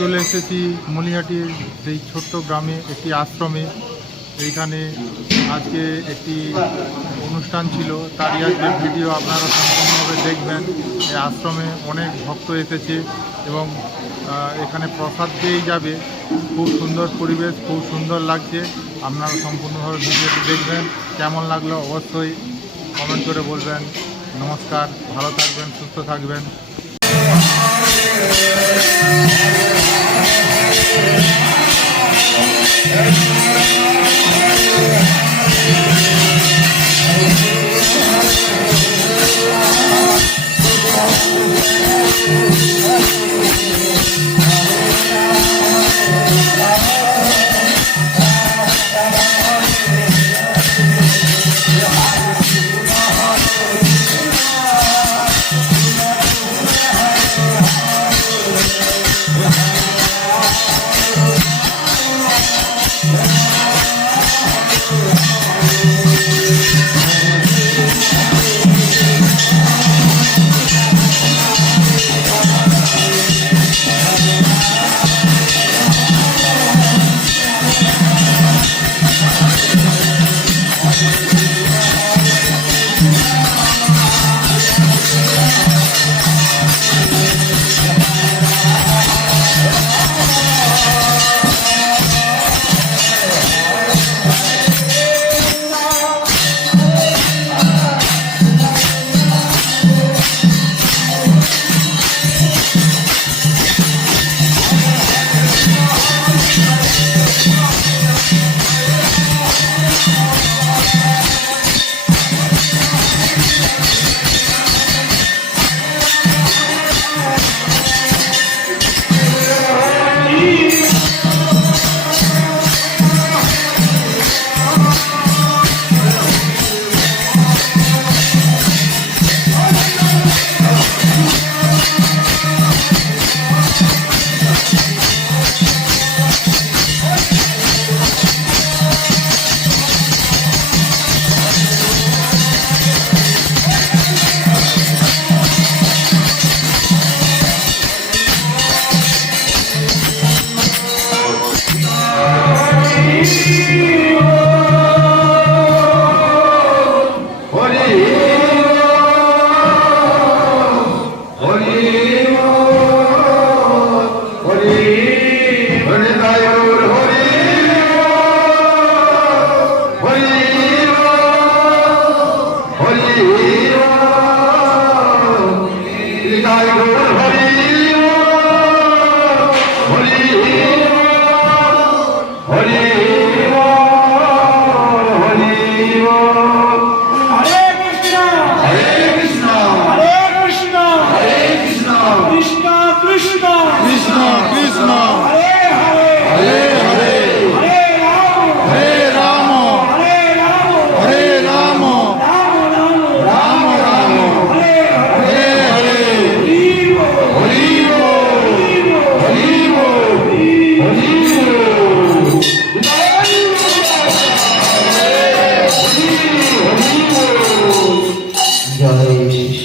চলে এসেছি মলিহাটির সেই ছোট্ট গ্রামে একটি আশ্রমে। এইখানে আজকে একটি অনুষ্ঠান ছিল, তারই আজকে ভিডিও আপনারা সম্পূর্ণভাবে দেখবেন। এই আশ্রমে অনেক ভক্ত এসেছে এবং এখানে প্রসাদ পেয়েই যাবে। খুব সুন্দর পরিবেশ, খুব সুন্দর লাগছে। আপনারা সম্পূর্ণভাবে ভিডিওটি দেখবেন। কেমন লাগলো অবশ্যই কমেন্ট করে বলবেন। নমস্কার, ভালো থাকবেন, সুস্থ থাকবেন।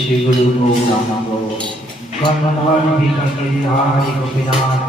श्री गुरु गोविंद गणनाथ विकल गिरिधारी गोपीनाथ